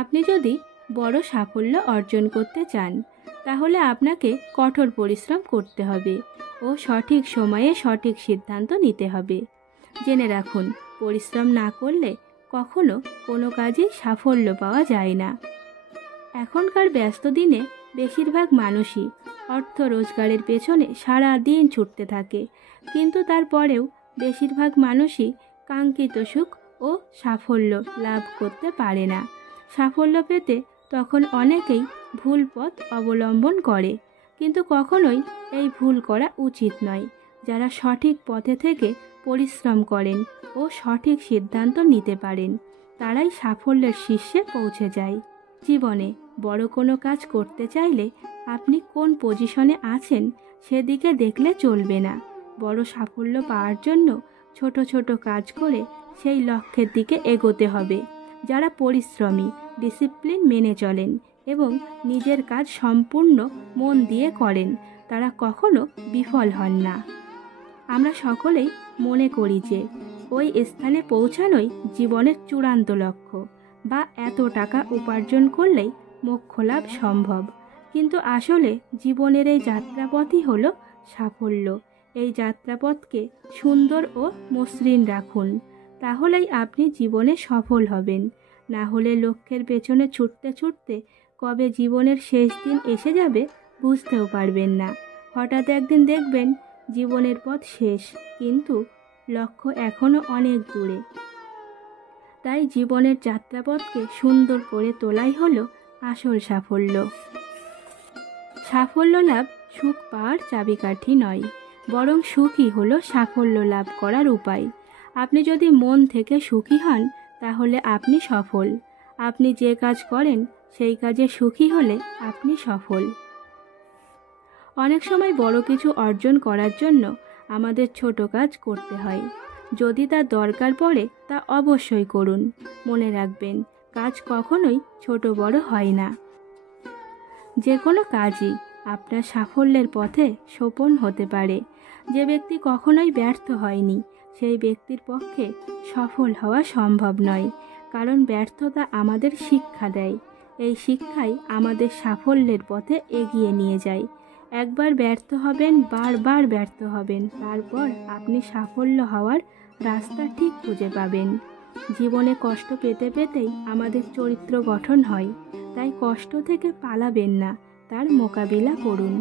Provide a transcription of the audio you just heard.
আপনি যদি বড় সাফল্য অর্জন করতে চান তাহলে আপনাকে কঠোর পরিশ্রম করতে হবে ও সঠিক সময়ে সঠিক সিদ্ধান্ত নিতে হবে। জেনে রাখুন, পরিশ্রম না করলে কখনো কোনো কাজে সাফল্য পাওয়া যায় না। এখনকার ব্যস্ত দিনে বেশিরভাগ মানুষই অর্থ রোজগারের পেছনে সারা দিন ছুটতে থাকে, কিন্তু তারপরেও বেশিরভাগ মানুষই কাঙ্ক্ষিত সুখ ও সাফল্য লাভ করতে পারে না। সাফল্য পেতে তখন অনেকেই ভুল পথ অবলম্বন করে, কিন্তু কখনোই এই ভুল করা উচিত নয়। যারা সঠিক পথে থেকে পরিশ্রম করেন ও সঠিক সিদ্ধান্ত নিতে পারেন তারাই সাফল্যের শীর্ষে পৌঁছে যায়। জীবনে বড় কোনো কাজ করতে চাইলে আপনি কোন পজিশনে আছেন সেদিকে দেখলে চলবে না। বড় সাফল্য পাওয়ার জন্য ছোট ছোট কাজ করে সেই লক্ষ্যের দিকে এগোতে হবে। যারা পরিশ্রমী, ডিসিপ্লিন মেনে চলেন এবং নিজের কাজ সম্পূর্ণ মন দিয়ে করেন তারা কখনো বিফল হন না। আমরা সকলেই মনে করি যে ওই স্থানে পৌঁছানোই জীবনের চূড়ান্ত লক্ষ্য, বা এত টাকা উপার্জন করলেই মোক্ষ লাভ সম্ভব। কিন্তু আসলে জীবনের এই যাত্রাপথই হলো সাফল্য। এই যাত্রাপথকে সুন্দর ও মসৃণ রাখুন, তাহলেই আপনি জীবনে সফল হবেন। না হলে লক্ষ্যের পেছনে ছুটতে ছুটতে কবে জীবনের শেষ দিন এসে যাবে বুঝতেও পারবেন না। হঠাৎ একদিন দেখবেন জীবনের পথ শেষ, কিন্তু লক্ষ্য এখনও অনেক দূরে। তাই জীবনের যাত্রাপথকে সুন্দর করে তোলাই হলো আসল সাফল্য। সাফল্য লাভ সুখ পাওয়ার চাবিকাঠি নয়, বরং সুখই হলো সাফল্য লাভ করার উপায়। আপনি যদি মন থেকে সুখী হন তাহলে আপনি সফল। আপনি যে কাজ করেন সেই কাজে সুখী হলে আপনি সফল। অনেক সময় বড় কিছু অর্জন করার জন্য আমাদের ছোট কাজ করতে হয়। যদি তা দরকার পড়ে তা অবশ্যই করুন। মনে রাখবেন, কাজ কখনোই ছোট বড় হয় না। যে কোনো কাজই আপনার সাফল্যের পথে সোপান হতে পারে। যে ব্যক্তি কখনোই ব্যর্থ হয়নি সেই ব্যক্তির পক্ষে সফল হওয়া সম্ভব নয়, কারণ ব্যর্থতা আমাদের শিক্ষা দেয়। এই শিক্ষাই আমাদের সাফল্যের পথে এগিয়ে নিয়ে যায়। একবার ব্যর্থ হবেন, বারবার ব্যর্থ হবেন, তারপর আপনি সাফল্য হওয়ার রাস্তা ঠিক খুঁজে পাবেন। জীবনে কষ্ট পেতে পেতেই আমাদের চরিত্র গঠন হয়, তাই কষ্ট থেকে পালাবেন না, তার মোকাবিলা করুন।